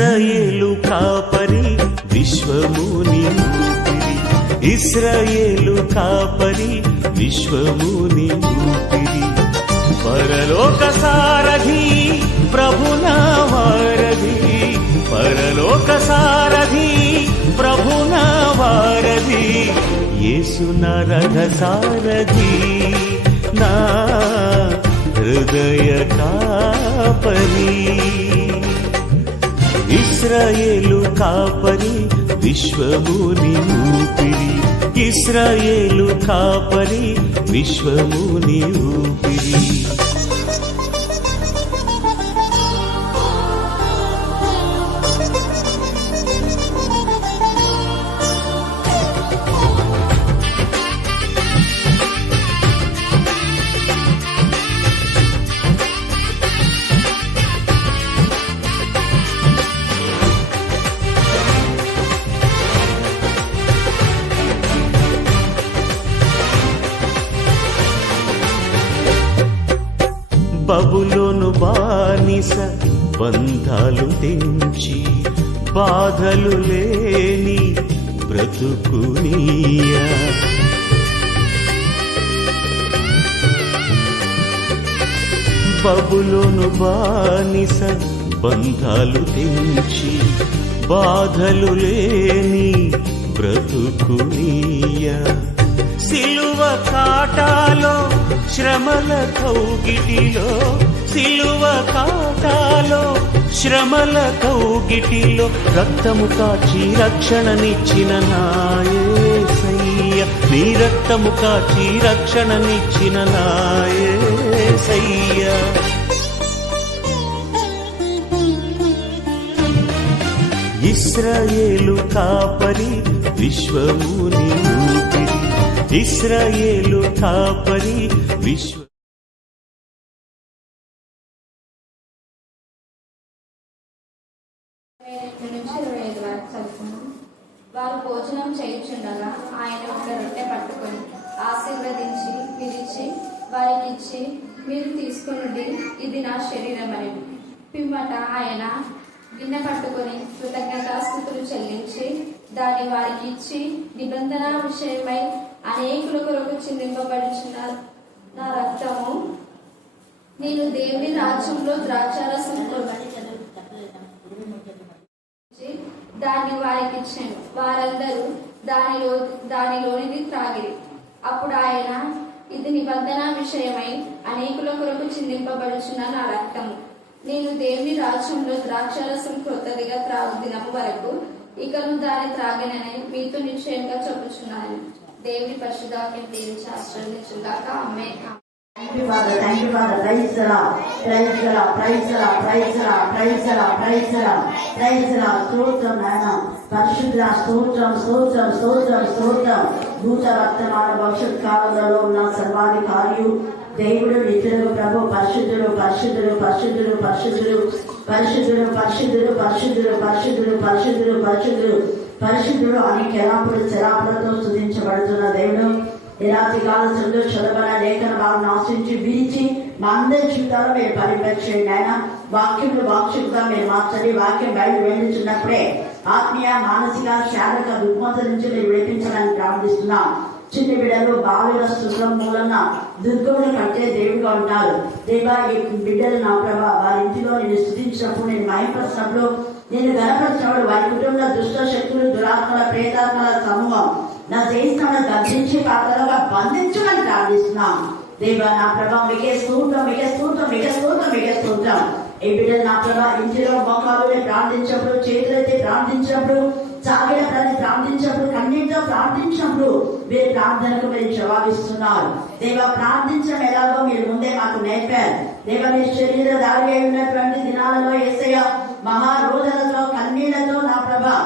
ఇశ్రాయేలు కాపరి విశ్వముని ఊపిరి, ఇశ్రాయేలు కాపరి విశ్వముని ఊపిరి, పరలోక సారథి ప్రభునా వారధి, పరలోక సారథి ప్రభునా వారధి, యేసు నా రథ సారథి నా హృదయ కాపరి. ఇశ్రాయేలు కాపరి విశ్వముని ఊపిరి, ఇశ్రాయేలు కాపరి విశ్వముని ఊపిరి. బబులోను బానిస బంధాలు తెంచి బాధలు లేని బ్రతుకునియా, బబులోను బానిస బంధాలు తెంచి బాధలు లేని బ్రతుకునియా, సిలువ కాటాలో శ్రమల కౌగిటిలో, సిలువ కాటాలో శ్రమల కౌగిటిలో రక్తము కాచి రక్షణనిచ్చిన నా యేసయ్య, నీ రక్తము కాచి రక్షణనిచ్చిన నా యేసయ్య. ఇశ్రాయేలు కాపరి విశ్వముని ఊపిరి, ఇశ్రాయేలు కాపరి విశ్వ. వారు భోజనం చేయుచుండగా ఆయన ఒక రొట్టె పట్టుకొని ఆశీర్వదించి పిలిచి వారికి ఇచ్చి, మీరు తీసుకునుడి, ఇది నా శరీరం అని. పిమ్మట ఆయన గిన్నె పట్టుకొని కృతజ్ఞతాస్తుతులు చెల్లించి దాన్ని వారికి ఇచ్చి, నిబంధన విషయమై అనేకుల కొరకు చిందింపబడుచున్న నా రక్తము, నేను దేవుని రాజ్యంలో ద్రాక్షారసం దాన్ని వారికి ఇచ్చాను. వారందరూ దానిలోనిది త్రాగిరి. అప్పుడు ఆయన, ఇది నిబంధన విషయమై అనేకుల కొరకు చిందింపబడుచున్న నా రక్తము, నేను దేవుని రాజ్యంలో ద్రాక్షారసం క్రొత్తదిగా త్రాగు దినము వరకు ఇకను దాన్ని త్రాగినని మీతో నిశ్చయంగా చెప్పుచున్నాను. దేవుని పరిశుద్ధాత్మ దీవించి ఆశీర్వదించుగాక. ఆమేన్. Thank you, Father. Thank you, Father. Praise the Lord. Praise the Lord. Praise the Lord. Praise the Lord. Praise the Lord. Praise the Lord. Praise the Lord. స్తోత్రం నాయన, పరిశుద్ధ స్తోత్రం, స్తోత్రం, స్తోత్రం, స్తోత్రం. భూత వర్తమాన భవిష్యత్ కాలంలో ఉన్న సర్వాధికారియు దేవుడు నిత్యుడు ప్రభు, పరిశుద్ధుడు పరిశుద్ధుడు పరిశుద్ధుడు పరిశుద్ధుడు పరిశుద్ధుడు పరిశుద్ధుడు పరిశుద్ధుడు పరిశుద్ధుడు పరిశుద్ధుడు పరిశుద్ధుడు పరిశుద్ధుడు అని కెరాపుడు శరాపులతో స్తుతించబడుతున్న దేవుడు. రాత్రి కాల చదవబడిన లేఖన భావన ఆశించి విరిచి మా అందరి జీవితాల్లో మీరు పరిపరిచేయండి ఆయన. వాక్యంలో వాక్యంగా మీరు మార్చండి. వాక్యం బయట వెళ్ళించినప్పుడే ఆత్మీయ మానసిక శారీరక రుగ్మతల నుంచి మీరు విడిపించడానికి ప్రారంభిస్తున్నాం. చిన్న బిడ్డలు బాలుల సుఖం మూలన దుర్గములు కట్టే దేవుడుగా ఉంటారు. దేవా, ఈ బిడ్డలు నా ప్రభా వారి ఇంటిలో నేను స్థుతించినప్పుడు, నేను మహిమపరిచినప్పుడు, నేను గణపరిచినప్పుడు వారి కుటుంబంలో దుష్ట శక్తులు, దురాత్మల, ప్రేతాత్మల సమూహం నా చేయిస్తామని గర్జించి పాత్రలుగా బంధించమని ప్రార్థిస్తున్నాం. దేవా నా ప్రభా, మీకే స్తోత్రం, మీకే స్తోత్రం, మీకే స్తోత్రం, మీకే స్తోత్రం. ఈ బిడ్డలు నా ప్రభా ఇంటిలో మోకాలు ప్రార్థించినప్పుడు, చేతులైతే ప్రార్థించినప్పుడు, సాగిన ప్రతి ప్రార్థించినప్పుడు, కన్నీటితో ప్రార్థించినప్పుడు మీరు ప్రార్థనకు మీరు జవాబిస్తున్నారు. దేవా, ప్రార్థించడం ఎలాగో మీరు ముందే మాకు నేర్పారు. దేవ, మీ శరీర దారి ఉన్నటువంటి దినాలలో యేసయ్య మహారోధనతో కన్నీళ్లతో నా ప్రభా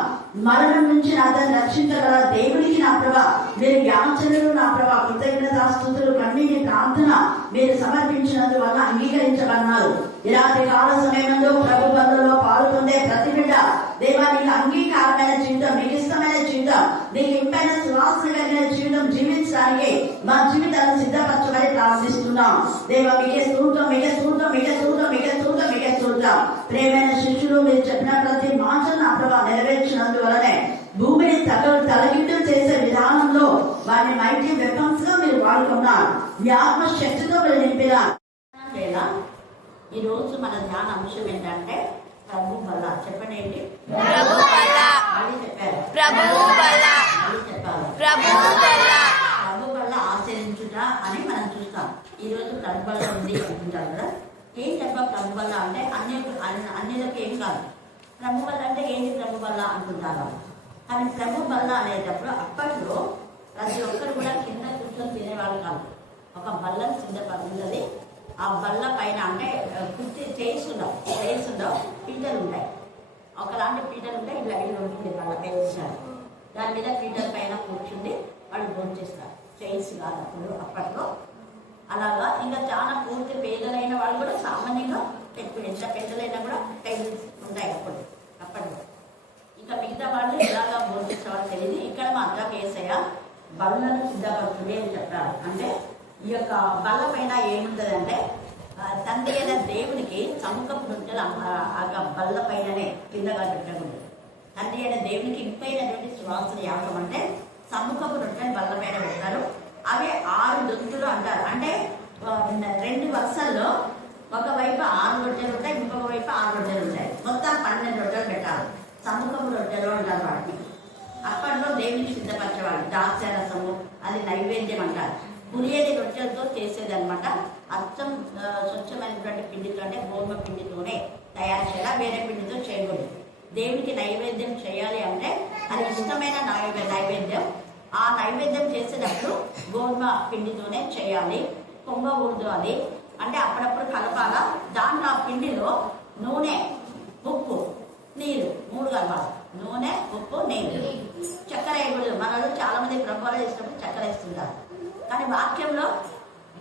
మరణం నుంచి అతను రక్షించగల దేవుడికి నా ప్రభా మీరు యాచనలు నా ప్రభా కృతజ్ఞతాస్తుతులు కన్నీటి ప్రార్థన మీరు సమర్పించినందు వల్ల అంగీకరించబడినారు. ఇలాంటి కాల సమయంలో ప్రభు బంధంలో పాల్గొందే ప్రతి బిడ్డ దేవా నీకు అంగీకారమైన జీవితం, నీకు ఇష్టమైన జీవితం, నీకు ఇంపైన సువాసన కలిగిన జీవితం జీవించడానికి మా జీవితాలను సిద్ధపరచమని ప్రార్థిస్తున్నాం. దేవ మీకే స్తోత్రం, మీకే స్తోత్రం, మీకే స్తోత్రం, మీకే స్తోత్రం, మీకే స్తోత్రం. ప్రియమైన శిష్యులు మీరు చెప్పిన ప్రతి మాట నా ప్రభా నెరవేర్చినందువలనే భూమిని తలగిట్టు చేసే విధానంలో వారిని మైటీ వెపన్స్ గా మీరు వాడుకున్నారు. మీ ఆత్మశక్తితో మీరు నింపినారు. ఈ రోజు మన ధ్యాన అంశం ఏంటంటే ప్రభు బల్ల. చెప్పండి ఏంటి? ప్రభు బల్ల. మళ్ళీ చెప్పారు. ప్రభు బల్ల. మళ్ళీ చెప్పారు. ప్రభు బల్ల. ప్రభు బల్ల ఆచరించుట అని మనం చూస్తాం. ఈ రోజు ప్రభు బల్ల ఉంది అనుకుంటారు కదా. ఏం చెప్ప ప్రభు బల్ల అంటే అన్నిలోకి ఏం కాదు. ప్రభు బల్ల అంటే ఏంటి ప్రభు బల్ల అనుకుంటారు. కానీ ప్రభు బల్ల అనేటప్పుడు అప్పట్లో ప్రతి ఒక్కరు కూడా కింద కూర్చొని తినేవాళ్ళు కాదు. ఒక బల్లని కింద పడుతుంది. ఆ బల్ల పైన అంటే కుర్చీ చైర్స్ ఉండవు, పీటలు ఉంటాయి. ఒకలాంటి పీటలు ఉంటాయి. ఇలా ఉంటుంది బల్ల పేర్చారు. దాని మీద పీటల పైన కూర్చుండి వాళ్ళు భోజనం చేస్తారు. చైర్స్ కాదు అప్పట్లో. అలాగా ఇంకా చాలా పూర్తి పేదలైన వాళ్ళు కూడా సామాన్యంగా ఎక్కువ ఎంత పెద్దలైనా కూడా టైల్స్ ఉంటాయి అప్పట్లో. ఇంకా మిగతా వాళ్ళు ఎలాగా భోజనం చేసేవాళ్ళు తెలియదు. ఇక్కడ మాత్రం యేసయ్య బల్లను సిద్ధపడుతుంది అని చెప్పారు. అంటే ఈ యొక్క బల్ల పైన ఏముంటదంటే తండ్రి అయిన దేవునికి సముఖపు రొట్టెలు ఆ బల్ల పైననే కిందగా పెట్టకూడదు. తండ్రి అయిన దేవునికి ఇంపైనటువంటి సువాసన యాగం అంటే సముఖపు రొట్టెలు బల్ల పైన పెడతారు. అవి 6 దొంతులు అంటారు. అంటే 2 వరుసల్లో ఒకవైపు 6 రొట్టెలు ఉంటాయి, ఇంకొక వైపు 6 రొట్టెలు ఉంటాయి. మొత్తం 12 రొట్టెలు పెట్టాలి. సముఖపు రొట్టెలు అంటారు వాటిని. అప్పట్లో దేవునికి సిద్ధపరచేవాళ్ళు. ద్రాక్ష రసము అది నైవేద్యం అంటారు. పులియని రొట్టెలతో చేసేది అనమాట. అచ్చం స్వచ్ఛమైనటువంటి పిండితో అంటే గోధుమ పిండితోనే తయారు చేయాలి. వేరే పిండితో చేయకూడదు. దేవునికి నైవేద్యం చేయాలి అంటే అది ఇష్టమైన నైవేద్యం. ఆ నైవేద్యం చేసేటప్పుడు గోధుమ పిండితోనే చేయాలి. పొంగకూడదు అది. అంటే అప్పుడప్పుడు కలపాల. దాంట్లో ఆ పిండిలో నూనె, ఉప్పు, నీరు 3 కలపాలి. నూనె, ఉప్పు, నీరు. చక్కెర వేయకూడదు. మనలో చాలా మంది ప్రభువాలు చేసినప్పుడు చక్కెర వేస్తుంటారు. కానీ వాక్యంలో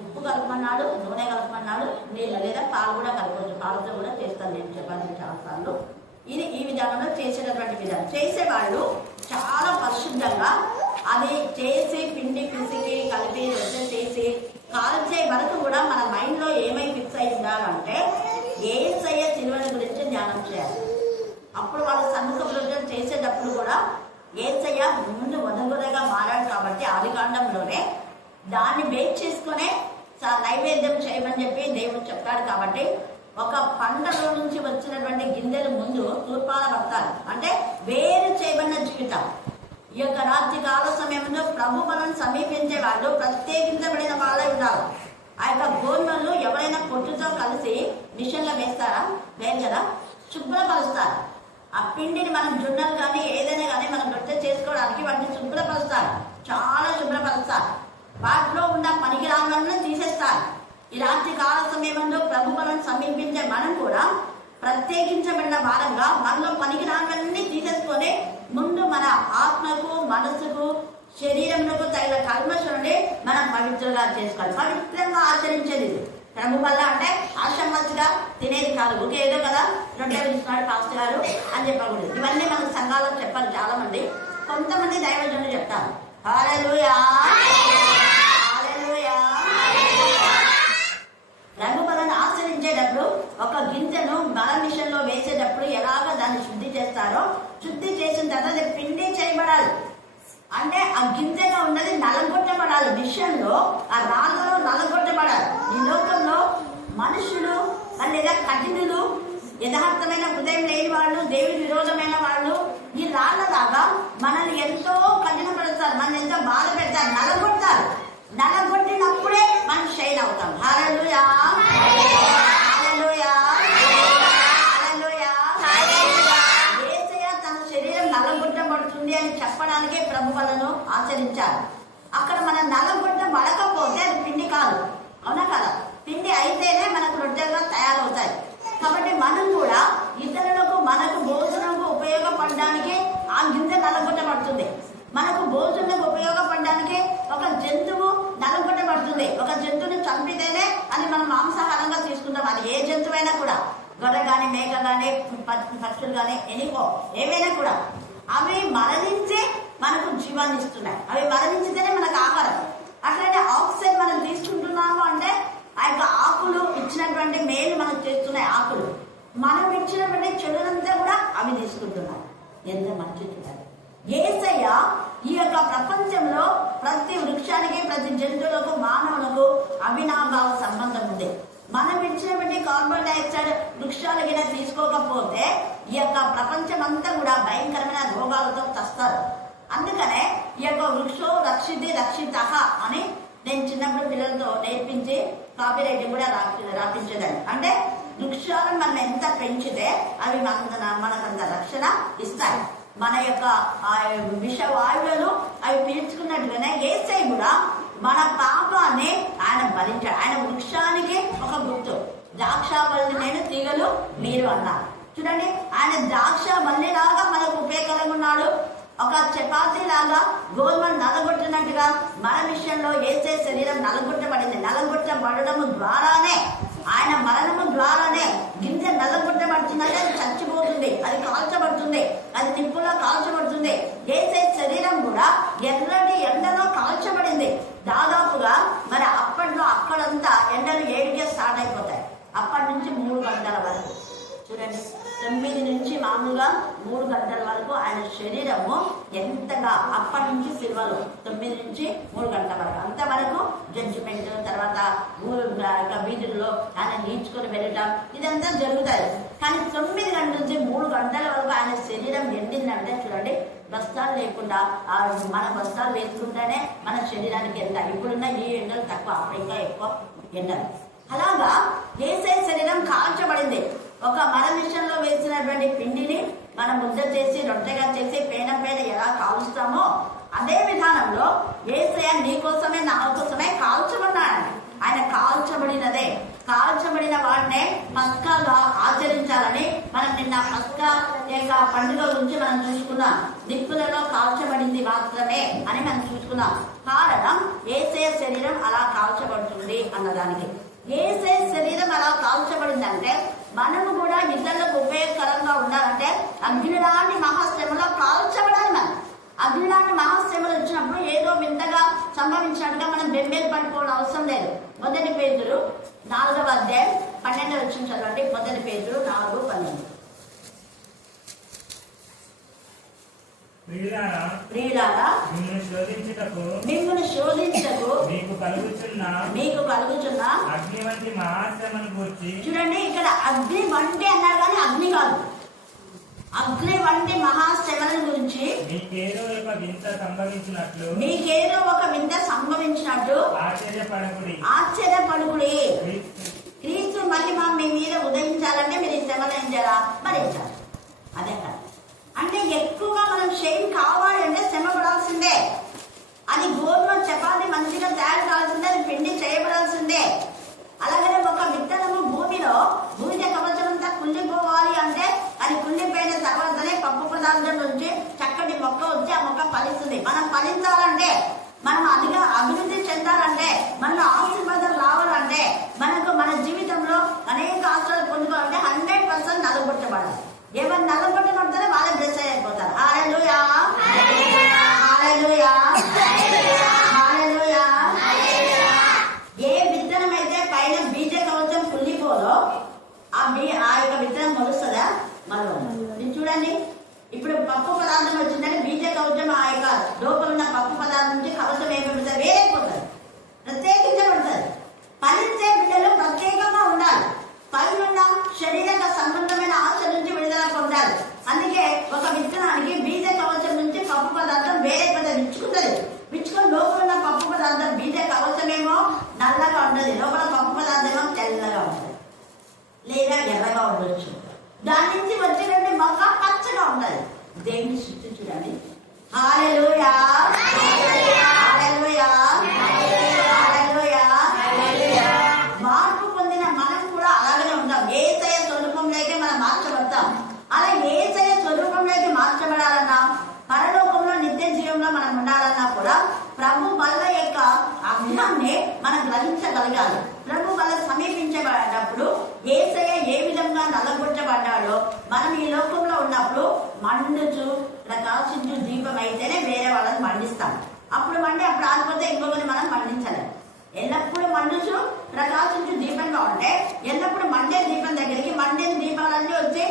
ఉప్పు కలపమన్నాడు, నూనె కలపమన్నాడు, నీళ్ళు లేదా పాలు కూడా కలపవచ్చు. పాలతో కూడా చేస్తాను నేను చెప్పాను చాలాసార్లు. ఇది ఈ విధానంలో చేసేటటువంటి విధానం. చేసేవాళ్ళు చాలా పరిశుద్ధంగా అది చేసి పిండి పిసికి కలిపి రొట్టె చేసి కాల్చే వరకు కూడా మన మైండ్లో ఏమై ఫిక్స్ అయి ఉండాలంటే యేసయ్య సిలువల గురించి ధ్యానం చేయాలి. అప్పుడు వాళ్ళు సన్నుఖ రొట్టెలు చేసేటప్పుడు కూడా యేసయ్య ముందు వదగొరగా మారాడు కాబట్టి ఆదికాండంలోనే దాన్ని బేక్ చేసుకునే నైవేద్యం చేయమని చెప్పి దేవుడు చెప్పాడు. కాబట్టి ఒక పంటలో నుంచి వచ్చినటువంటి గింజలు ముందు తూర్పాల పడతారు. అంటే వేరు చేయబడిన జీవితం. ఈ యొక్క రాత్రి కాల సమయంలో ప్రభు బలను సమీపించే వాళ్ళు ప్రత్యేకించబడిన వాళ్ళే ఉన్నారు. ఆ యొక్క గోధుమలు ఎవరైనా పొట్టుతో కలిసి మిషన్లో వేస్తారా? లేదు కదా. శుభ్రపరుస్తారు. ఆ పిండిని మనం జొన్నలు కానీ ఏదైనా కానీ మనం రొట్టె చేసుకోవడానికి వాటిని శుభ్రపరుస్తారు. చాలా శుభ్రపరుస్తారు. వాటిలో ఉన్న పనికిరాలను తీసేస్తారు. ఈ రాత్రి కాల సమయంలో ప్రభు బలను సమీపించే మనం కూడా ప్రత్యేకించబడిన వారంగా మనలో పనికిరాలన్నీ తీసేసుకొని ముందు మన ఆత్మకు, మనసుకు, శరీరంలో తగిన కల్మషుని మనం పవిత్రంగా చేసుకోవాలి. పవిత్రంగా ఆచరించేది ప్రభు వల్ల. అంటే ఆశమ్మచ్చిగా తినేది కాదు. ఒకే ఏదో కదా రొట్టెలు ఇస్తున్నాడు పాస్టర్ గారు అని చెప్పకూడదు. ఇవన్నీ మన సంఘాల్లో చెప్పారు చాలా మంది. కొంతమంది దైవజనులు చెప్తారు. హల్లెలూయా, హల్లెలూయా. ప్రభు బలను ఆచరించేటప్పుడు ఒక గింజను బల మిషన్లో వేసేటప్పుడు ఎలాగ దాన్ని శుద్ధి చేస్తారో శుద్ధి చేసిన తర్వాత పిండి చేయబడాలి. అంటే ఆ గింజగా ఉన్నది నలగొట్టబడాలి. మిషన్లో ఆ రాళ్ళలో నలగొట్టబడాలి. ఈ లోకంలో మనుషులు లేదా కఠినులు, యథార్థమైన హృదయం లేని వాళ్ళు, దేవుడి విరోధమైన వాళ్ళు ఈ రాళ్ళలాగా మనల్ని ఎంతో కఠినపడతారు, మనల్ని ఎంతో బాధ పెడతారు, నలగొడతారు. నలగొట్టినప్పుడే మనం షైన్ అవుతాం. హల్లెలూయా, హల్లెలూయా, హల్లెలూయా. యేసయ్య తన శరీరం నలగొట్టబడుతుంది అని చెప్పడానికే ప్రభు బలను ఆచరించారు. అక్కడ మనం నలగొట్టబడకపోతే అది పిండి కాదు. అవునా కదా? పిండి అయితేనే మనకు రొట్టెలుగా తయారవుతాయి. కాబట్టి మనం కూడా ఇతరులకు మనకు భోజనంకు ఉపయోగపడడానికి ఆ గింజ నలగొట్టబడుతుంది. మనకు భోజనం ఉపయోగపడడానికి ఒక జంతువు నలగొట్టబడుతుంది. ఒక జంతువుని చంపితేనే అది మనం మాంసాహారంగా తీసుకుంటాం. అది ఏ జంతువైనా కూడా, గొర్రె కానీ, మేక కానీ, పక్షులు కానీ, ఎనికో ఏవైనా కూడా అవి మరణించి మనకు జీవాన్ని ఇస్తున్నాయి. అవి మరణించితేనే మనకు ఆహారం. అట్లనే ఆక్సిజన్ మనం తీసుకుంటున్నాము అంటే ఇచ్చినటువంటి చెడునంతా కూడా అవి తీసుకుంటున్నాయి. ఎంత మంచిది కాదు. యేసయ్య ఈ యొక్క ప్రపంచంలో ప్రతి వృక్షానికి, ప్రతి జంతువులకు, మానవులకు అవినాభావ సంబంధం ఉంది. మనం ఇచ్చినటువంటి కార్బన్ డైఆక్సైడ్ వృక్షాలకి తీసుకోకపోతే ఈ యొక్క ప్రపంచం అంతా కూడా భయంకరమైన రోగాలతో చస్తారు. అందుకనే ఈ యొక్క వృక్షో రక్షితి రక్షిత అని నేను చిన్నప్పుడు పిల్లలతో నేర్పించి కాపీ రైటింగ్ కూడా రాపించేదాన్ని. అంటే వృక్షాలను మనం ఎంత పెంచితే అవి మనకంత రక్షణ ఇస్తాయి. మన యొక్క విష వాయువులను అవి పీల్చుకున్నట్టుగానే యేసయ్య కూడా మన పాపాన్ని ఆయన భరించాడు. ఆయన వృక్షానికి ఒక గుర్తు. ద్రాక్షావల్లి నేను, తీగలు మీరు అన్నారు. చూడండి, ఆయన ద్రాక్షావల్లిలాగా మనకు ఉపయోగకరంగా ఉన్నాడు. ఒక చపాతీ లాగా గోధుమను నలగొట్టినట్టుగా మన విషయంలో యేసయ్య శరీరం నలగొట్టబడింది. నలగొట్టబడము ద్వారానే, ఆయన మరణము ద్వారానే గింజ నలగొట్టబడుతుందంటే అది చచ్చిపోతుంది, అది కాల్చబడుతుంది, అది నిప్పులో కాల్చబడుతుంది. యేసయ్య శరీరం కూడా ఎర్రటి ఎండలో కాల్చబడింది. దాదాపుగా మరి అప్పట్లో అక్కడంతా ఎండలు 7కే స్టార్ట్ అయిపోతాయి. అప్పటి నుంచి 3 గంటల వరకు. చూడండి, 9 నుంచి మామూలుగా 3 గంటల వరకు ఆయన శరీరము ఎంతగా, అప్పటి నుంచి సిల్వలు 9 నుంచి 3 గంటల వరకు, అంతవరకు జడ్జిమెంట్, తర్వాత వీధుల్లో ఆయన ఈడ్చుకొని వెళ్ళటం ఇదంతా జరుగుతుంది. కానీ 9 గంటల నుంచి 3 గంటల వరకు ఆయన శరీరం ఎండిందంటే చూడండి, వస్త్రాలు లేకుండా మన వస్త్రాలు వేసుకుంటేనే మన శరీరానికి ఎండ. ఇప్పుడున్న ఈ ఎండలు తక్కువ, అప్పుడు ఇంకా ఎక్కువ ఎండలు. అలాగా యేసయ్య శరీరం కాల్చబడింది. ఒక మన విషయంలో వేసినటువంటి పిండిని మనం ముద్ద చేసి రొట్టెగా చేసి పేన ఎలా కాలుస్తామో అదే విధానంలో యేసయ్య నీ కోసమే నా కోసమే కాల్చబడ్డాడు. ఆయన కాల్చబడినదే, కాల్చబడిన వాడినే పస్కాగా ఆచరించాలని మనం నిన్న పస్కా యొక్క పండుగ గురించి మనం చూసుకున్నాం. నిప్పులలో కాల్చబడింది మాత్రమే అని మనం చూసుకున్నాం. కారణం యేసయ్య శరీరం అలా కాల్చబడుతుంది అన్నదానికి. యేసయ్య శరీరం అలా కాల్చబడిందంటే మనము కూడా ఇతరులకు ఉపయోగకరంగా ఉండాలంటే అగ్నిలాంటి మహాశ్రమలో కాల్చబడాలి. మనం అగ్నిలాంటి మహాశ్రమలు వచ్చినప్పుడు ఏదో వింతగా సంభవించినట్టుగా మనం బెంబేలు పడిపోవడం అవసరం లేదు. 1 పేతురు 4వ అధ్యాయం 12వ వచనం చదవండి. 1 పేతురు 4:12. ప్రియులారా, మిమ్మును శోధించుటకు మీకు కలుగుచున్న అగ్ని వంటి మహాశ్రమను గూర్చి. చూడండి, ఇక్కడ అగ్ని వంటి అన్నారు కానీ అగ్ని కాదు. అగ్ని వంటి మహాశ్రమల గురించి మీకేదో ఒక వింత సంభవించినట్టు ఆశ్చర్యపడుకుడి. క్రీస్తు మళ్ళీ మీ మీద ఉదయించాలంటే మీరు ఈ శ్రమలు ఏం చేయాలా? భరించాలి. అదే కాదు అంటే ఎక్కువగా మనం షేమ్ కావాలి అంటే శ్రమ పడాల్సిందే. అది గోధుమ చపాతి మంచిగా తయారు కావాల్సిందే, అది పిండి చేయబడాల్సిందే. అలాగనే ఒక విత్తనము భూమిలో భూమిక కవచం అంతా కుళ్ళిపోవాలి అంటే అది కుళ్ళిపోయిన తర్వాతనే పప్పు పదార్థం నుంచి చక్కటి మొక్క వచ్చి ఆ మొక్క ఫలిస్తుంది. మనం ఫలించాలంటే, మనం అభివృద్ధి చెందాలంటే, మనలో ఆశీర్వాదం రావాలంటే, మనకు మన జీవితంలో అనేక ఆశలు పొందుకోవాలంటే 100% నలుగొట్టబడాలి. ఏమన్నా నల్లగొట్టబడతారో వాళ్ళే బ్లెస్ అయిపోతారు. హల్లెలూయా, హల్లెలూయా, హల్లెలూయా. ఏ విత్తనం అయితే పైన బీజ కవచం కుళ్ళిపోదో ఆ యొక్క విత్తనం మొలుస్తుందా? మొలవదు. చూడండి, ఇప్పుడు పప్పు పదార్థం వచ్చిందంటే బీజ కవచం ఆ యొక్క లోపల ఉన్న పప్పు పదార్థం నుంచి కవచం ఏమైపోతుంది? వేరైపోతుంది, ప్రత్యేకించబడుతుంది. ఫలించే బిడ్డలు ప్రత్యేకంగా ఉండాలి. పైన శరీరక సంబంధమైన ఆశ నుంచి విడుదల పొందాలి. అందుకే ఒక విత్తనానికి బీజ కవచం నుంచి పప్పు పదార్థం వేరే విచ్చుకుంటుంది. విచ్చుకొని లోపల ఉన్న పప్పు పదార్థం బీజ కవచమేమో నల్లగా ఉండదు, లోపల పప్పు పదార్థం ఏమో తెల్లగా ఉంటుంది లేదా ఎర్రగా ఉండొచ్చు. దాని నుంచి వచ్చినటువంటి మొక్క పచ్చగా ఉండాలి. దేవుని సృష్టి చూడండి. హల్లెలూయా, హల్లెలూయా, హల్లెలూయా. మార్పు పొందిన మనం కూడా అలాగనే ఉంటాం. యేసయ్య స్వరూపంలోకి మనం మార్చబడతాం. అలా యేసయ్య స్వరూపంలోకి మార్చబడాలన్నా, పరలోకంలో నిత్య జీవంలో మనం ఉండాలన్నా కూడా ప్రభు బల్ల యొక్క అర్థాన్ని మనం గ్రహించగలగాలి. ప్రభు బల్ల సమీపించబడ్డప్పుడు యేసయ్య ఏ విధంగా నల్లగొట్టబడ్డాడో మనం ఈ లోకంలో ఉన్నప్పుడు మండుచు ప్రకాశించు దీపం అయితేనే వేరే వాళ్ళని మండిస్తాం. అప్పుడు ఆగిపోతే ఇంకొకరిని మనం మండించలేం. ఎల్లప్పుడూ మండుచు ప్రకాశించు దీపంగా ఉంటే ఎల్లప్పుడు మండే దీపం దగ్గరికి మండే దీపాలన్నీ వచ్చి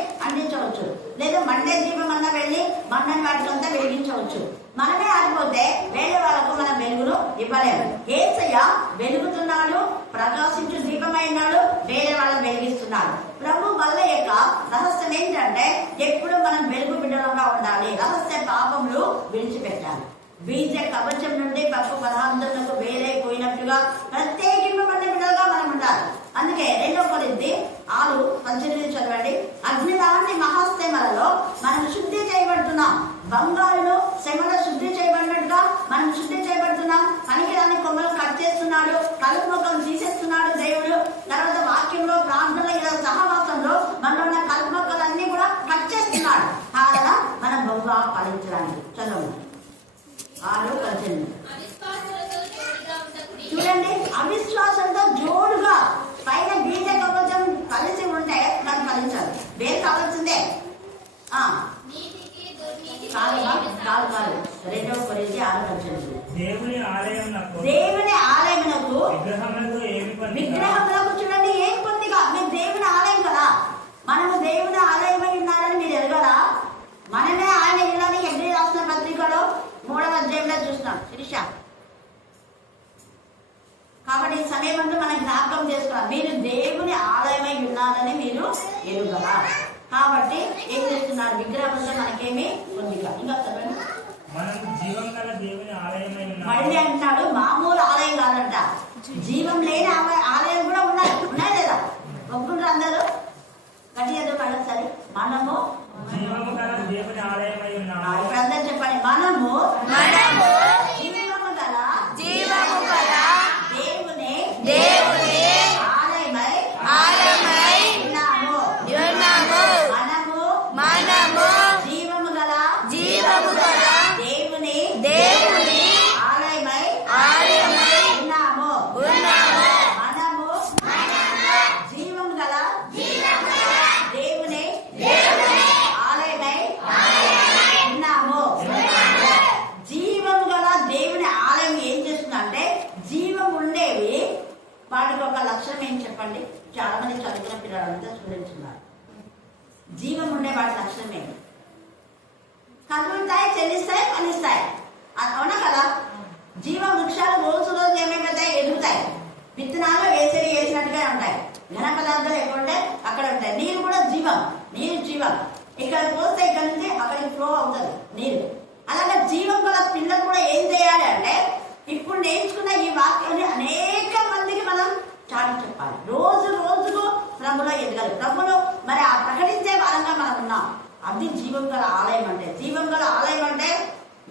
ఆరిపోవచ్చు. మనమే ఆరిపోతే వేరే వాళ్ళకు మనం వెలుగును ఇవ్వలేము. యేసయ్య వెలుగుతున్నాడు, ప్రకాశించు దీపమైనాడు, వేరే వాళ్ళని వెలిగిస్తున్నాడు. ప్రభు వల్ల యొక్క రహస్యం ఏంటంటే ఎప్పుడు మనం వెలుగు బిడ్డలుగా ఉండాలి. రహస్య పాపములు విడిచిపెట్టాలి. బీజ కవచం నుండి పప్పు పదార్థములకు వేరైపోయినట్టుగా ప్రత్యేకింపబడిన బిడ్డలుగా మనం ఉండాలి. అందుకే 2 కొరింథీ 6:18 చదవండి. అగ్ని లాంటి మహాశ్రమలలో మనం శుద్ధి చేయబడుతున్నాం. బంగారును శ్రమలో శుద్ధి చేయబడినట్టుగా మనం శుద్ధి చేయబడుతున్నాం. పనికిరాని కొమ్మలు కట్ చేస్తున్నాడు, కలుపు మొక్కలు తీసేస్తున్నాడు దేవుడు. తర్వాత వాక్యంలో, ప్రార్థనలో, ఇలా సహవాసంలో మనలో ఉన్న కలుపు మొక్కలన్నీ కూడా కట్ చేస్తున్నాడు. కారణ మనం బహుగా ఫలించడానికి. చదవండి 6:18. చూడండి, అవిశ్వాసంతో జోడుగా పైన బీజ కవచం కలిసి ఉంటే దాన్ని ఫలించాలి. వేరు కావాల్సిందే. కాదు 2 కొరింథీ 6:18. దేవుని ఆలయమునకు విగ్రహములకు చూడండి ఏం పొందిగా. మీరు దేవుని ఆలయం కదా. మనము దేవుని ఆలయమై ఉన్నారని మీరు ఎరగరా? మనమే ఆయన ఇల్లని హెబ్రీ రాసిన పత్రికలో 3వ అధ్యాయంలో చూస్తున్నాం శిరీష. కాబట్టి ఈ సమయం అంటూ మనం జ్ఞాపకం చేసుకోవాలి. మీరు దేవుని ఆలయమై ఉన్నారని మీరు ఎరుగరా? కాబట్టి ఏం చేస్తున్నారు? విగ్రహంతో మనకేమి పొందిగా. ఇంకా చెప్పండి. మళ్ళీ అంటున్నాడు మామూలు ఆలయం కాదంట, జీవం లేని ఆలయం కూడా ఉన్నాయి లేదా? ఒప్పుకుంటారు అందరూ? గట్టి ఏదో కడసారి. మనము ఇప్పుడు అందరూ చెప్పండి. మనము జీవము గల దేవుని ఆలయమై ఉన్నాము. మనము జీవము గల దేవుని ఆలయమై ఉన్నాము. మనము జీవము గల దేవుని ఆలయమై ఉన్నాము. జీవము గల దేవుని ఆలయం ఏం చేస్తుందంటే, జీవం ఉండేవి వాటికి ఒక లక్షణం ఏం చెప్పండి? చాలా మంది చదువుకున్న పిల్లలంతా చూపించున్నారు. జీవం ఉండే వాటి లక్షణం ఏంటి? కదులుతాయి, చెల్లిస్తాయి, ఫలిస్తాయి. అవునా కదా? జీవ వృక్షాలు రోజు ఏమైపోతాయి? ఎదుగుతాయి. విత్తనాలు వేసినట్టుగా ఉంటాయి. ఘన పదార్థాలు ఎక్కడ ఉంటాయి? అక్కడ ఉంటాయి. నీరు కూడా జీవం. నీరు జీవం. ఇక్కడ పోస్తే ఇక్కడ నుంచి అక్కడికి ఫ్లో అవుతుంది నీరు. అలాగే జీవం గల పిల్లలు కూడా ఏం చేయాలి అంటే, ఇప్పుడు నేర్చుకున్న ఈ వాక్యాన్ని అనేక మందికి మనం చాటి చెప్పాలి. రోజుకు ప్రభులో ఎదగాలి. ప్రభులు మరి ఆ ప్రకటించే వారంగా మనం ఉన్నాం. అది జీవం గల ఆలయం అంటే. జీవం గల ఆలయం అంటే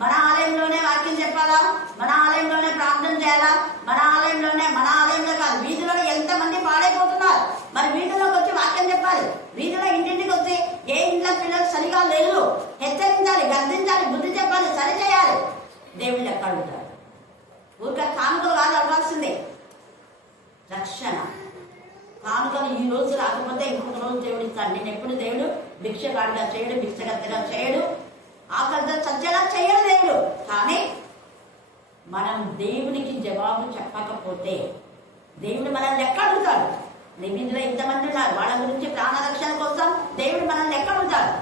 మన ఆలయంలోనే వాక్యం చెప్పాలా? మన ఆలయంలోనే ప్రార్థన చేయాలా? మన ఆలయంలో కాదు, వీధిలో ఎంతమంది పాడైపోతున్నారు. మరి వీధిలోకి వచ్చి వాక్యం చెప్పాలి. వీధిలో ఇంటింటికి వచ్చి ఏ ఇంట్లో పిల్లలు సరిగా లేదు హెచ్చరించాలి, గర్దించాలి, బుద్ధి చెప్పాలి, సరి చేయాలి. దేవుళ్ళు ఎక్కడ ఉంటారు? ఊరికే కానుకలు కాదు అవ్వాల్సిందే. రక్షణ కానుకలు ఈ రోజు రాకపోతే ఇంకొక రోజు దేవుడు ఇస్తాడు. నేను ఎప్పుడు దేవుడు భిక్షగాడిగా చేయడు, భిక్షగత్తగా చేయడు, ఆకలితో చచ్చేలా చేయడు దేవుడు. కానీ మనం దేవునికి జవాబు చెప్పకపోతే దేవుడు మనల్ని లెక్క అడుగుతాడు. నిమిదిలో ఇంతమంది ఉన్నారు, వాళ్ళ గురించి ప్రాణరక్షణ కోసం దేవుడు మనల్ని లెక్క అడుగుతాడు.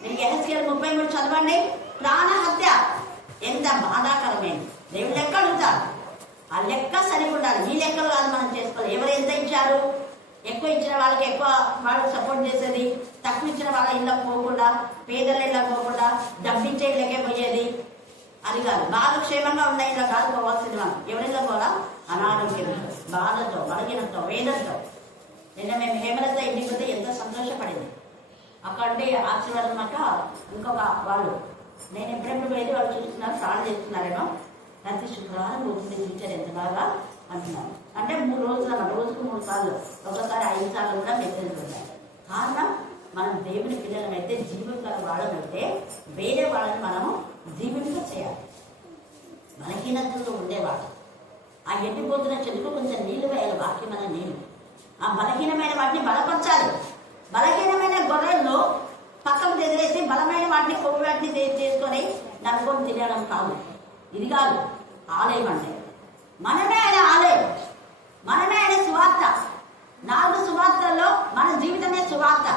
మీరు యెహెజ్కేలు 33 చదవండి. ప్రాణ హత్య ఎంత బాధాకరమైంది. దేవుడు లెక్క అడుగుతాడు. ఆ లెక్క సరిగా ఉండాలి. ఈ లెక్కలు కాదు మనం చేసుకోవాలి. ఎవరు ఎంత ఇచ్చారు? ఎక్కువ ఇచ్చిన వాళ్ళకి ఎక్కువ వాళ్ళు సపోర్ట్ చేసేది, తక్కువ ఇచ్చిన వాళ్ళ ఇళ్ళకి పోకుండా, పేదల ఇళ్ళకి పోకుండా, డబ్బిచ్చే ఇళ్ళకే పోయేది. అది కాదు. బాగా క్షేమంగా ఉన్న ఇలా కాదు పోవాల్సింది. మనం ఎవరిలో పోలా? అనారోగ్యంతో, బాధతో, బలహీనతో, వేదనతో. నిన్న మేము హేమలత ఇంటికి పోతే ఎంతో సంతోషపడింది. అక్కడే ఆశీర్వాదం ఇంకొక వాళ్ళు, నేను ఎప్పుడెప్పుడు పోయేది వాళ్ళు చూస్తున్నారు, సాల్వ్ చేస్తున్నారేమో. ప్రతి శుక్రవారం రోజుని టీచర్ ఎంత బాగా అంటున్నాను. అంటే 3 రోజులు అన్న, రోజుకు 3 సార్లు, ఒకసారి 5 సార్లు కూడా మెసేజ్లు ఉంటాయి. కారణం మనం దేవుని పిల్లలమైతే, జీవం గల వాళ్ళమైతే వేరే వాళ్ళని మనము జీవింప చేయాలి. బలహీనతతో ఉండేవాళ్ళు ఆ ఎండిపోతున్న చెట్టుకు కొంచెం నీళ్లు వేయాలి. వాక్యమైన నీళ్లు ఆ బలహీనమైన వాటిని బలపరచాలి. బలహీనమైన గొర్రెలను పక్కకు ఎదిరేసి బలమైన వాటిని కొవ్వు వాటిని చేసుకొని నడుకొని తినడం కాదు. ఇది కాదు ఆలయం అంటే. మనమే ఆయన ఆలయం, మనమే ఆయన సువార్త. 4 సువార్తల్లో మన జీవితమే సువార్త.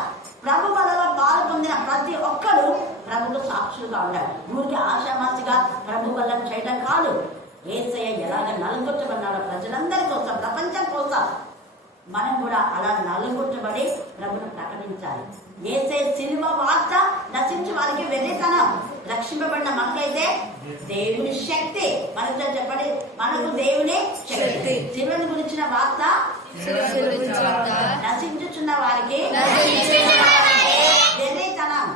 ప్రభు బలలో పాలు పొందిన ప్రతి ఒక్కరు ప్రభుకు సాక్షులుగా చూస్తూ ఉంటాడు. ఊరికి ఆశామాసిగా ప్రభు వల్ల చేయడం కాదు. యేసయ్య ఎలాగ నలుగొట్టబడ్డాడో ప్రజలందరి కోసం, ప్రపంచం కోసం మనం కూడా అలా నలుగొట్టబడి ప్రభును ప్రకటించాలి. యేసయ్య సిలువ వార్త నశించి వారికి వెర్రితనం, రక్షింపబడిన మనకైతే దేవుని శక్తి. మనతో చెప్పండి, మనకు దేవుని శక్తి. సిలువను గురించిన వార్త నశించుచున్న వారికి వెర్రితనం,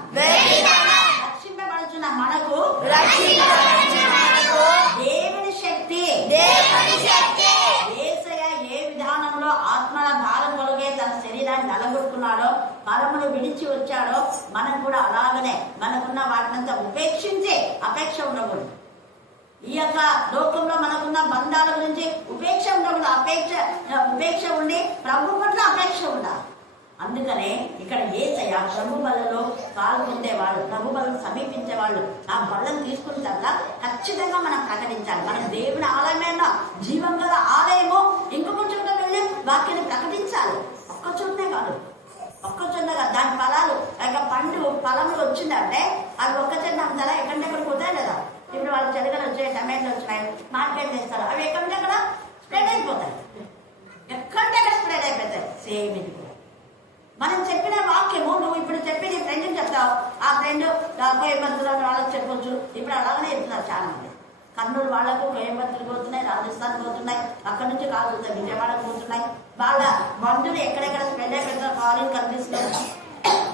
రక్షింపబడుచున్న మనకు దేవుని శక్తి. యేసయ్య ఏ విధానంలో ఆత్మల భారం కొలిగే తన శరీరాన్ని నలగొట్టుకున్నాడో, పరమును విడిచి వచ్చాడో, మనం కూడా అలాగనే మనకున్న వాటినంతా ఉపేక్షించి అపేక్ష ఉండకూడదు. ఈ యొక్క లోకంలో మనకున్న బంధాల గురించి ఉపేక్ష ఉండకూడదు. ఉపేక్ష ఉండి ప్రభు పట్ల అపేక్ష ఉండాలి. అందుకనే ఇక్కడ యేసయ్య ప్రభు బలలో పాల్గొందేవాళ్ళు, ప్రభు బలను సమీపించేవాళ్ళు ఆ బలను తీసుకున్న తర్వాత ఖచ్చితంగా మనం ప్రకటించాలి. మన దేవుని ఆలయమైన జీవం గల ఆలయము ఇంకొక చోట వెళ్ళి వాక్యాన్ని ప్రకటించాలి. ఒక్క చోటనే కాదు, ఒక్క చోట కాదు. దాని ఫలాలు ఫలములు వచ్చిందంటే అవి ఒక్క చోట అమ్ముతారా? ఎక్కడికెక్కడికి పోతాయి కదా. ఇప్పుడు వాళ్ళు చెలగలు వచ్చాయి, టమాటోలు వచ్చినాయి, మార్కెట్ చేస్తారు, అవి ఎక్కడికెక్కడ స్ప్రెడ్ అయిపోతాయి, ఎక్కడికెక్కడ స్ప్రెడ్ అయిపోతాయి. సేమ్ ఇది మనం చెప్పిన వాక్యము నువ్వు ఇప్పుడు చెప్పి నీ ఫ్రెండ్కి చెప్తావు, ఆ ఫ్రెండ్ కోయంబత్తూరు వాళ్ళకి చెప్పొచ్చు. ఇప్పుడు అలాగనే చెప్తున్నారు చాలా మంది. కర్నూలు వాళ్లకు కోయంబత్తూరు పోతున్నాయి, రాజస్థాన్ పోతున్నాయి, అక్కడ నుంచి కాల్ పోతాయి, విజయవాడకు పోతున్నాయి. వాళ్ళ బంధువులు ఎక్కడెక్కడ స్ప్రెడ్ అయిపోతారు ఫారిన్ కంట్రీస్ లో.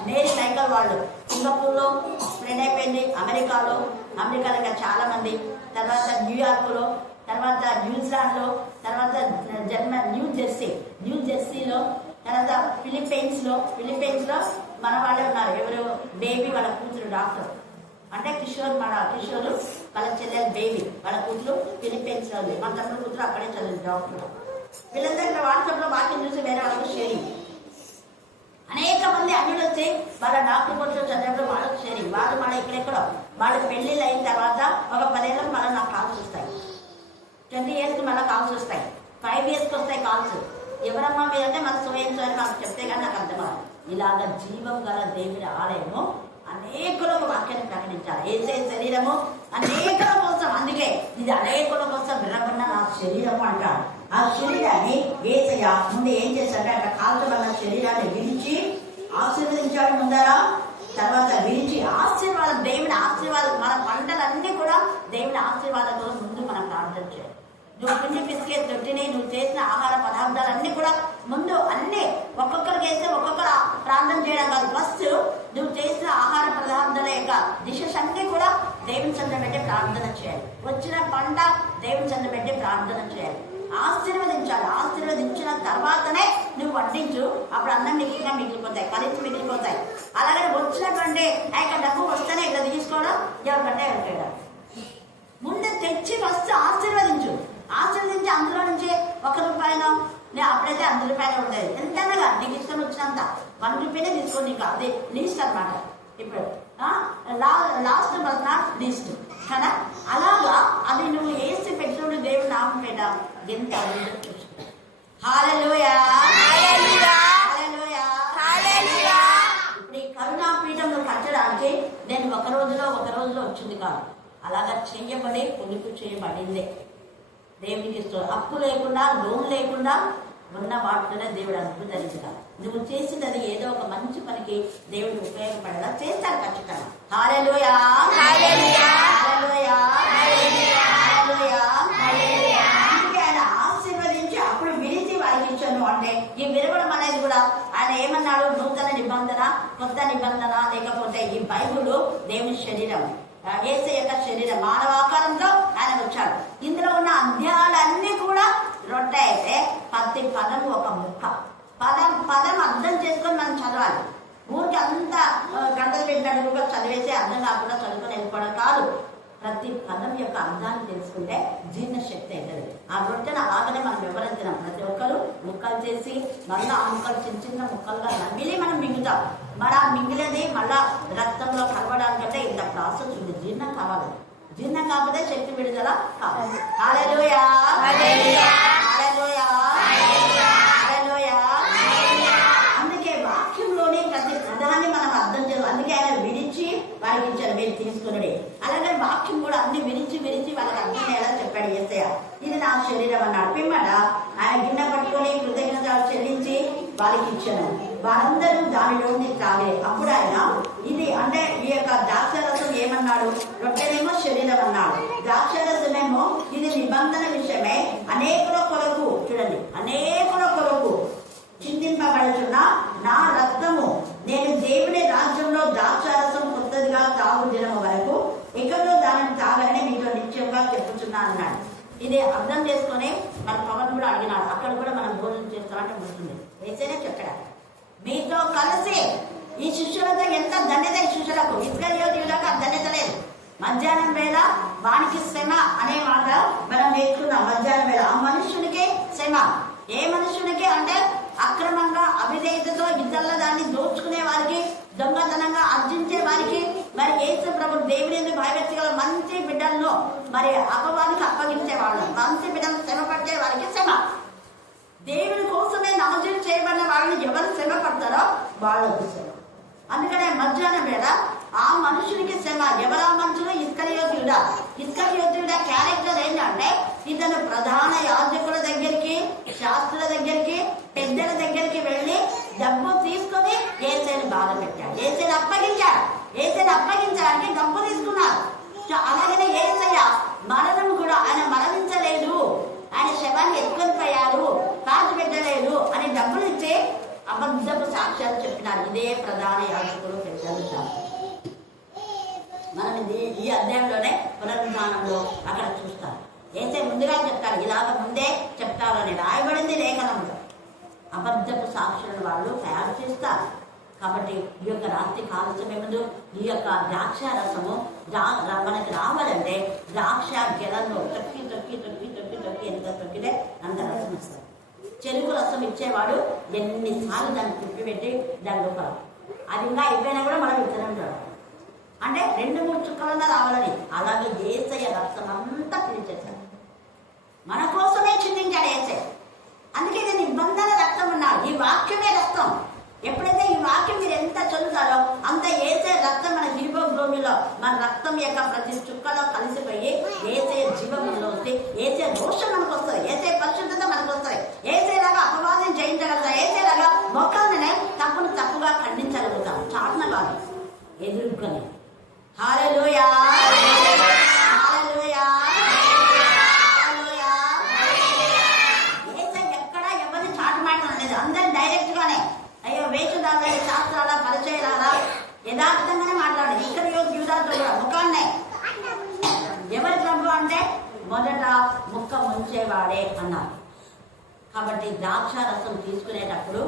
నేరి సైకిల్ వాళ్ళు సింగపూర్ లో స్ప్రెడ్ అయిపోయింది, అమెరికాలో ఇంకా చాలా మంది, తర్వాత న్యూయార్క్ లో, తర్వాత న్యూజిలాండ్ లో, తర్వాత న్యూ జెర్సీలో, తర్వాత ఫిలిప్పైన్స్ లో మన వాళ్ళే ఉన్నారు. ఎవరు? బేబీ వాళ్ళ కూతురు డాక్టర్, అంటే కిషోర్ వాళ్ళ చెల్లెలు బేబీ వాళ్ళ కూతురు ఫిలిప్పైన్స్ లో ఉంది. మన తమ్ముడు కూతురు అక్కడే చదివింది డాక్టర్. వీళ్ళందరూ వాట్సాప్ లో వాక్యం చూసి వేరే వాళ్ళకు షేరింగ్. అనేక మంది అన్యులు వచ్చి వాళ్ళ డాక్టర్ కోర్సులో చదివినప్పుడు వాళ్ళకి షేరింగ్. వాళ్ళు మళ్ళీ ఇక్కడెక్కడో వాళ్ళకి పెళ్లిళ్ళు అయిన తర్వాత ఒక 10 ఏళ్ళకి మళ్ళీ నాకు కాల్స్ వస్తాయి, 20 years కి మళ్ళీ కాల్స్ వస్తాయి, 5 years కి వస్తాయి కాల్స్. ఎవరమ్మా మీరంటే మన స్వయం నాకు చెప్తే కానీ నాకు అర్థమవుతుంది. ఇలాగ జీవం గల దేవుని ఆలయము అనేకులకు వాక్యాన్ని ప్రకటించాలి. యేసే శరీరము అనేకుల కోసం, అందుకే ఇది అనేకుల కోసం విరబడిన నా శరీరము అంటాడు. ఆ శరీరాన్ని యేసయ్య ముందు ఏం చేశాడంటే అక్కడ కాల్చబడిన శరీరాన్ని విడిచి ఆశీర్వదించాడు ముందరా. తర్వాత విడిచి ఆశీర్వాదం, దేవుని ఆశీర్వాదం, మన పంటలన్నీ కూడా దేవుని ఆశీర్వాదం కోసం ముందు మనం ప్రార్థన చేయాలి. నువ్వు పిండి పిసికే తొట్టిని, నువ్వు చేసిన ఆహార పదార్థాలన్నీ కూడా ముందు అన్ని ఒక్కొక్కరికి వేస్తే ఒక్కొక్కరు ప్రార్థన చేయడం కాదు. ఫస్ట్ నువ్వు చేసిన ఆహార పదార్థాల యొక్క డిషెస్ అన్ని కూడా దేవుని చెంత పెట్టి ప్రార్థన చేయాలి. వచ్చిన పంట దేవుని చెంత పెట్టి ప్రార్థన చేయాలి. ఆశీర్వదించాలి. ఆశీర్వదించిన తర్వాతనే నువ్వు వడ్డించు. అప్పుడు అన్నం మిగిలిగా మిగిలిపోతాయి, కలిసి మిగిలిపోతాయి. అలాగే వచ్చినటువంటి ఆ యొక్క డబ్బు వస్తేనే ఇక్కడ తీసుకోవడం, ఎవరికంటే ఎవరికైనా ముందు తెచ్చి ఫస్ట్ ఆశీర్వదించు. ఆశీర్వదించి అందులో నుంచి ₹1 అప్పుడైతే ₹100 ఉండేది. ఎంతనగా నీకు ఇష్టం వచ్చినంత ₹1 తీసుకో. నీకు అది లీస్ట్ అనమాట. ఇప్పుడు లాస్ట్ బట్ నాట్ లీస్ట్ కదా. అలాగా అది నువ్వు వేసి పెట్టినప్పుడు దేవుడు నామం పెట్ట ఎంత చూసుకో. హల్లెలూయా, హల్లెలూయా, హల్లెలూయా. ఇప్పుడు ఈ కరుణాపీఠం నువ్వు కట్టడానికి నేను ఒక రోజులో వచ్చింది కాదు. అలాగా చేయబడి పొలుపు చేయబడిందే. దేవునికి అప్పు లేకుండా, లోన్ లేకుండా ఉన్న వాటిలోనే దేవుడు అనుగ్రహించాలి. నువ్వు చేసినది ఏదో ఒక మంచి పనికి దేవుడికి ఉపయోగపడేలా చేస్తాడు ఖచ్చితంగా. హల్లెలూయా, హల్లెలూయా, హల్లెలూయా, హల్లెలూయా, హల్లెలూయా. ఆయన ఆశీర్వదించి అప్పుడు విరిచి వారికి ఇచ్చాను. అంటే ఈ విరవడం అనేది కూడా ఆయన ఏమన్నాడు? నూతన నిబంధన, కొత్త నిబంధన, లేకపోతే ఈ బైబుల్ దేవుని శరీరం, యేసయ్య యొక్క శరీరం మానవాకారంలో ఆయన వచ్చాడు. ఇందులో ఉన్న అధ్యాయాలన్నీ కూడా రొట్టె అయితే ప్రతి పదం ఒక ముక్క. పదం అర్థం చేసుకొని మనం చదవాలి. ఊరికి అంత గంటలు పెట్టినట్టు చదివేసి అర్థం కాకుండా చదువుకొని వెళ్ళిపోవడం కాదు. ప్రతి పదం యొక్క అర్థాన్ని తెలుసుకుంటే జీర్ణశక్తి అవుతుంది. ఆ రొట్టెను అలాగనే మనం వివరించినాం. ప్రతి ఒక్కరు ముక్కలు చేసి మళ్ళీ ఆ ముక్కలు చిన్న చిన్న ముక్కలుగా నమిలి మనం మింగుతాం. మరి ఆ మింగిలేది మళ్ళా రక్తంలో కలవడానికంటే ఇంత ప్రాసెస్ ఉంది. జీర్ణం కావాలి. జీర్ణం కాకపోతే శక్తి విడుదల కావాలి. హల్లెలూయా, హల్లెలూయా, హల్లెలూయా, హల్లెలూయా. అందుకే వాక్యంలోని ప్రతి పదాన్ని మనం అర్థం చేయాలి. అందుకే ఆయన విడిచి వారికి ఇచ్చారు, మీరు తీసుకున్నాడే. అన్నాడు. పిమ్మట ఆయన గిన్నె పట్టుకొని కృతజ్ఞతలు చెల్లించి వాళ్ళకి ఇచ్చాను. వారందరూ దానిలోని త్రాగే. అప్పుడు ఆయన ఇది అంటే ఈ యొక్క ద్రాక్షరసం ఏమన్నాడు, రొట్టెనేమో శరీరం అన్నాడు, ద్రాక్షరసమేమో ఇది నిబంధన విషయమే అనేకుల కొరకు, చూడండి, అనేకుల కొరకు చిందింపబడుచున్న నా రక్తము, నేను దేవుని రాజ్యంలో ద్రాక్షారసం కొత్తదిగా తాగు దినము వరకు ఎక్కడో దానిని తాగాలని మీతో నిత్యంగా చెప్పుచున్నా అన్నాడు. ఇది అర్థం చేసుకొని మన పవన్ కూడా అడిగినాడు. అక్కడ కూడా మనం భోజనం చేస్తామంటే ఉంటుంది వేసేనే చెప్పడా, మీతో కలిసి ఈ శిష్యులతో ఎంత ధన్యత, ఈ శిష్యులకు ఇస్కరియోతీయులకు ఆ ధన్యత లేదు. మధ్యాహ్నం వేళ వానికి శ్రమ అనే మాట మనం నేర్చుకున్నాం. మధ్యాహ్నం వేళ ఆ మనుష్యునికి శ్రమ. ఏ మనుష్యునికి అంటే అక్రమంగా అవిధేయతతో ఇతరుల దాన్ని దోచుకునే వారికి, దొంగతనంగా అర్జించే వారికి, మరి యేసు ప్రభు దేవుని భయభక్తి గల మంచి బిడ్డలను మరి అపవాదికి అప్పగించే వాళ్ళు, మంచి బిడ్డలు శ్రమ పట్టే వారికి శ్రమ. దేవుని కోసమే నామజం చేయబడిన వాళ్ళని ఎవరు శ్రమ పడతారో వాళ్ళకు శ్రమ. అందుకనే మధ్యాహ్నం వేళ ఆ మనుషునికి శ్రమ. ఎవరా మనుషులు? ఇస్కరియోతీయుడా. ఇస్కరియోతీయుడా క్యారెక్టర్ ఏంటంటే ఇతను ప్రధాన యాజకుల దగ్గరికి, శాస్త్రుల దగ్గరికి, పెద్దల దగ్గరికి వెళ్ళి డబ్బు తీసుకొని యేసుని బాధ పెట్టాడు, యేసుని అప్పగించాడు. యేసుని అప్పగించడానికి డబ్బు తీసుకున్నారు. అలాగనే యేసయ్య మరణం కూడా ఆయన మరణించలేదు, ఆయన శవాన్ని ఎత్తుకొని పోయారు, కాల్చి పెట్టలేదు అని డబ్బులు ఇచ్చి అబద్ధపు సాక్ష్యాలు చెప్పినారు. ఇదే ప్రధాన యాజకులు, పెద్దలు, శాస్త్రులు. మనం ఈ అధ్యాయంలోనే పునరుద్ధానంలో అక్కడ చూస్తారు. అయితే ముందుగా చెప్తారు, ఇలాగ ముందే చెప్తారు అని రాయబడింది లేఖనంలో. అబద్ధపు సాక్షులను వాళ్ళు తయారు చేస్తారు. కాబట్టి ఈ యొక్క రాత్రి కాలస్యమే ముందు ఈ యొక్క ద్రాక్ష రసము మనకి రావాలంటే ద్రాక్ష గెలను తొక్కి తొక్కి తొక్కి తొక్కి తొక్కి ఎంత తొక్కితే అంత రసం ఇస్తారు. చెరుకు రసం ఇచ్చేవాడు ఎన్నిసార్లు దాన్ని తిప్పిపెట్టి దాని లోపల అది ఇంకా అయిపోయినా కూడా మనం ఇద్దరం చూడాలి. అంటే 2-3 చుక్కలన్నా రావాలని. అలాగే యేసయ్య రక్తం అంతా పిలిచేశాడు, మన కోసమే చిందించాడు యేసయ్య. అందుకే ఇది నిబంధన రక్తం ఉన్నాడు. ఈ వాక్యమే రక్తం. ఎప్పుడైతే ఈ వాక్యం మీరు ఎంత చదువుతారో అంత యేసయ్య రక్తం మన హిమోగ్లోబిన్లో, మన రక్తం యొక్క ప్రతి చుక్కలో కలిసిపోయి యేసయ్య జీవములో వస్తే యేసయ్య దోషం మనకు వస్తుంది, యేసయ్య పరిశుద్ధత మనకు వస్తుంది, యేసయ్యలాగా అపవాదం జయించగలుగుతాం, యేసయ్యలాగా మొక్కలనే తప్పును తప్పుగా ఖండించగలుగుతాం. చాటున కాదు, ఎదుర్కొని. హల్లెలూయా, హల్లెలూయా, హల్లెలూయా. యేసయ్య ఎక్కడ ఎవరిని చాటు మాటలు లేదు, అందరు డైరెక్ట్ గానే. అయ్యో వేషధార, శాస్త్రాల, పరిచయాల యథార్థంగానే మాట్లాడండి. ఇక్కడ యూదాతో కూడా ముఖాన్నే. ఎవరి ప్రభు అంటే మొదట ముక్క ముంచేవాడే అన్నారు. కాబట్టి ద్రాక్ష రసం తీసుకునేటప్పుడు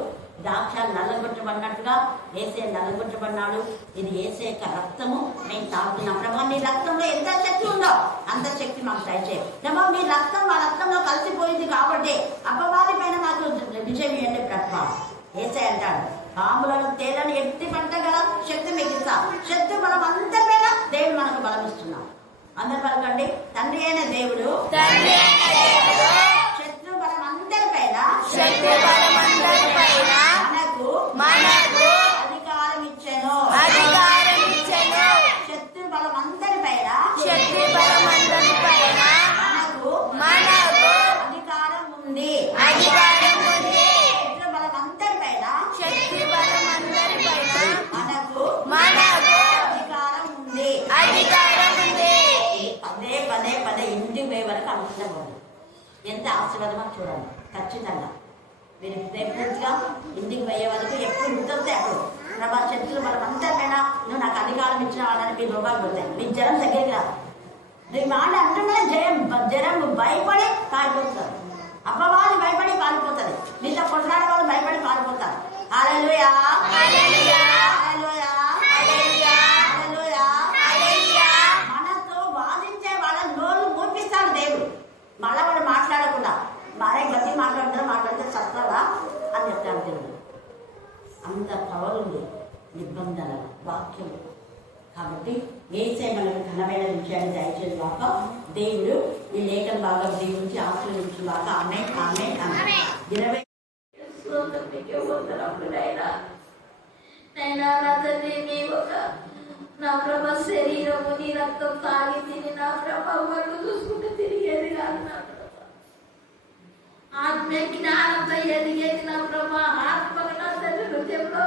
ద్రాక్ష నల్లగొట్టబడినట్టుగా యేసయ్య నల్లగొట్టబడినాడు. ఇది యేసయ్య యొక్క రక్తము, మేము తాగుతున్నాం. ప్రభా నీ రక్తంలో ఎంత శక్తి ఉందో అంత శక్తి మాకు దయచేయి. ప్రభా మీ రక్తం మా రక్తంలో కలిసిపోయింది కాబట్టి అపవాది పైన మాకు విజయం ఇవ్వండి ప్రభా. యేసయ్య అంటాడు, పాములను తేలను ఎత్తి పట్టగల శక్తి మీకు ఇస్తా. శక్తి బలం అందరిపైన దేవుడు మనకు బలం ఇస్తున్నాడు. అందరి పలకండి, తండ్రి అయిన దేవుడు శత్రు బలం అందరిపైన మనకు అధికారం ఇచ్చెను. శత్రు బలం అందరిపైన మనకు అధికారం ఉంది. శత్రు బలం అందరిపైన మనకు అధికారం ఉంది. పదే పదే పదే ఇంటికి పోయే వరకు అనుకుంటాం. ఎంత ఆశీర్వాదమో చూడండి. ఖచ్చితంగా మీరు డెఫినెట్గా ఇంటికి పోయే వరకు ఎప్పుడు గుర్తొస్తే అప్పుడు ప్రభా శత్రులు మనం అందరిపైన నువ్వు నాకు అధికారం ఇచ్చిన వాళ్ళని మీ రోగాలు పోతాయి. మీ జ్వరం దగ్గరికి రా. నీ మాట అంటున్నా జ్వరం భయపడి కాలిపోతారు. అపవాది భయపడి కాలిపోతుంది. మీతో కొట్లాడే వాళ్ళు భయపడి కాలిపోతారు. హల్లెలూయా, హల్లెలూయా, హల్లెలూయా. మనతో వాదించే వాళ్ళ నోరు మూపిస్తాడు దేవుడు. మళ్ళా వాడు మాట్లాడకుండా మరే గట్టి మాట్లాడితే సత్వరా అని చెప్తాడు దేవుడు. అంత పవర్ ఉంది నిబంధన వాక్యం. కాబట్టి యేసయ్య మనకు ఘనమైన విషయాన్ని దయచేది కాక దేవుడు ఈ లేఖన బాగా దీవించి ఆశీర్వదించు కాక. ఆమేన్, ఆమేన్, ఆమేన్. 20 నా ప్రభ శరీరము నీ రక్తం తాగి తిని నా ప్రభ వాళ్ళు చూసుకుంటే తిరిగేది కాదు. నా ప్రభ ఆత్మ జ్ఞానంతో ఎదిగేది నా ప్రభా ఆత్మకు నా తండ్రి హృదయంలో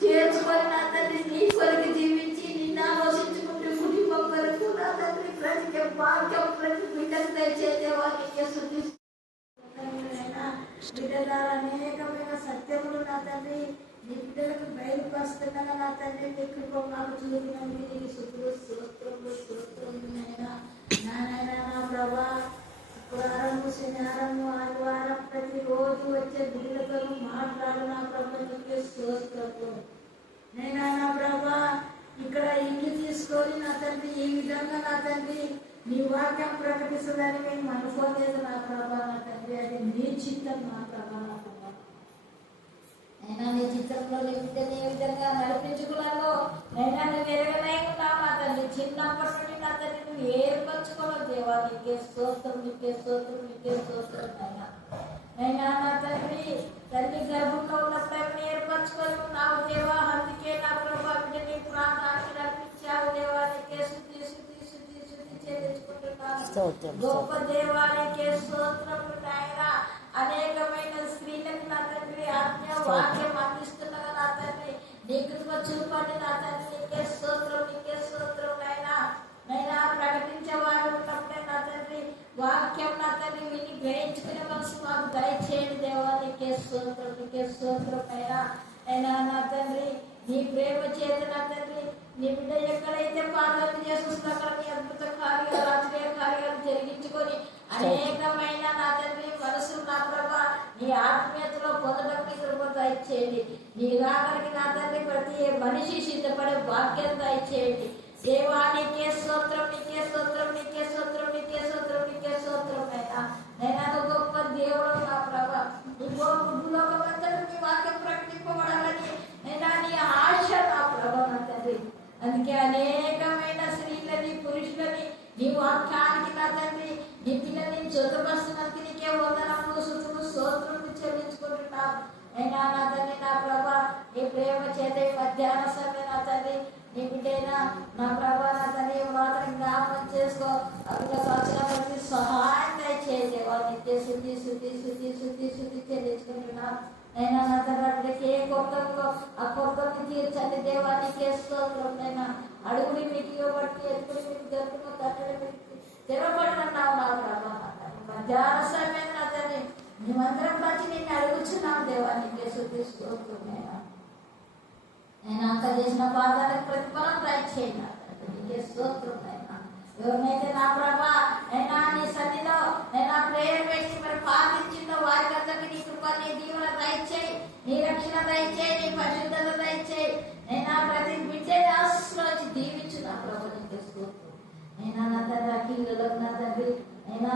చేర్చుకొని నా తండ్రి నీ కొరకు జీవించి నిన్ను ఆలోచించుకుంటూ కుటుంబం కొరకు నా తండ్రి ప్రతి భాగ్యం ప్రతి బిడ్డకు దయచేదేవానికి బిడ్డల అనేకమైన సత్యములు నా తండ్రి నీ బిడ్డలకు బయలుపరుస్తుండగా నా తండ్రి నీ కృప మాకు చూపినందుకు నీకు స్తుతులు స్తోత్రములు స్తోత్రములు నాయన నా ప్రభా శుక్రవారము శనివారము ఆదివారం ప్రతిరోజు వచ్చే బిడ్డలతో మాట్లాడు నా ప్రభా నీకే స్తోత్రములు నైనా నా ప్రభా ఇక్కడ ఇల్లు తీసుకొని నా తండ్రి ఈ విధంగా నా తండ్రి నీ వాక్యం ప్రకటిస్తుందని మేము అనుకోలేదు నా ప్రభా నా తండ్రి అది నీ చిత్తం నా ప్రభా నా ప్రభా నైనా నీ చిత్తంలో నీ బిడ్డని ఏ విధంగా నడిపించుకున్నాను నైనా నువ్వు ఎరగనై ఉన్నావు నా తండ్రి చిన్నప్పటి నుండి నా తండ్రి నువ్వు ఏర్పరచుకోవడం దేవా నీకే స్తోత్రం నీకే స్తోత్రం నీకే స్తోత్రం నైనా నైనా నా తండ్రి తల్లి గర్భంలో ఉన్నప్పుడు ఏర్పరచుకొని ఉన్నావు దేవా అందుకే నా ప్రభా బిడ్డని ప్రాణానికి నడిపించావు దేవా నీకే స్తుతి స్తుతి స్తుతి స్తుతి చెల్లించుకుంటున్నాను గొప్ప దేవానికే స్తోత్రములు నాయనా అనేకమైన స్త్రీలకు నా తండ్రి ఆజ్ఞ వాక్యం అందిస్తున్నగా నా తండ్రి నీ కృప చూపండి నా తండ్రి నీకే స్తోత్రం నైనా నైనా ప్రకటించేవారు ఉన్నప్పుడే నా తండ్రి వాక్యం నా తండ్రి విని గ్రహించుకునే మనసు మాకు దయచేయండి దేవా నీకే స్తోత్రం అయినా అయినా నా తండ్రి నీ ప్రేమ చేత నా తండ్రి నీ బిడ్డ ఎక్కడైతే పాదాలు చేస్తుందో అక్కడ నీ అద్భుత కార్యాలు ఆశ్చర్య కార్యాలు జరిగించుకొని అనేకమైన నా తండ్రి మనసు నా ప్రభా నీ ఆత్మీయతలో పొందడం నీ కృప దయచేయండి నీ రాకడికి నా తండ్రి ప్రతి మనిషి సిద్ధపడే భాగ్యం దయచేయండి దేవా నీకే స్తోత్రం నీకే స్తోత్రం నీకే స్తోత్రం నీకే స్తోత్రం నీకే స్తోత్రం అయినా నైనా గొప్ప దేవుడు నా ప్రభా నీ భూలోకమంతటా నీ వాక్యం ప్రకటింపబడాలని నైనా నీ ఆశ నా ప్రభా నా తండ్రి అందుకే అనేకమైన స్త్రీలని పురుషులని నీ వాక్యానికి నా తండ్రి నీ పిల్లల్ని చదువుపరుస్తున్నందుకు నీకే వందనములు స్తుతులు స్తోత్రములు చెల్లించుకుంటున్నాం అయినా నా తండ్రి నా ప్రభా నీ ప్రేమ చేత మధ్యాహ్న సమయం నా తండ్రి నీ బిడ్డైనా నా ప్రభా నా తండ్రి మాత్రం జ్ఞాపకం చేసుకో అందులో వచ్చిన ప్రతి సహాయం దయచేదేవా నిత్య శుద్ధి చెల్లించుకుంటున్నాం అయినా నా తండ్రి ఏ కొత్తలో ఆ కొత్తని తీర్చండి దేవా నీకే స్తోత్రం నైనా అడుగుని మీకు ఇవ్వబట్టి ఎత్తుకుని మీకు దొరుకును తట్టడి మీకు తెరవబడినావు నా ప్రభా మధ్యాహ్న సమయం నా తండ్రి మేమందరం వచ్చి నిన్ను అడుగుచున్నాం దేవా నీకే శుద్ధి స్తోత్రం నైనా నేను అంత చేసిన పాదాలకు ప్రతిఫలం దయచేయండి నీకే స్తోత్రం నైనా ఎవరినైతే నా ప్రభా అయినా నీ సన్నిలో నేను ప్రేయర్ వేసి మరి ప్రార్థించిందో వారికి అందరికీ నీ కృప నీ దీవెన దయచేయి నీ రక్షణ దయచేయి నీ పరిశుద్ధత దయచేయి నేను ప్రతి బిడ్డ ఆశీర్వదించి దీవించు నా ప్రభు నీకే స్తోత్రం అయినా నా తండ్రి అఖిలలో నా తండ్రి అయినా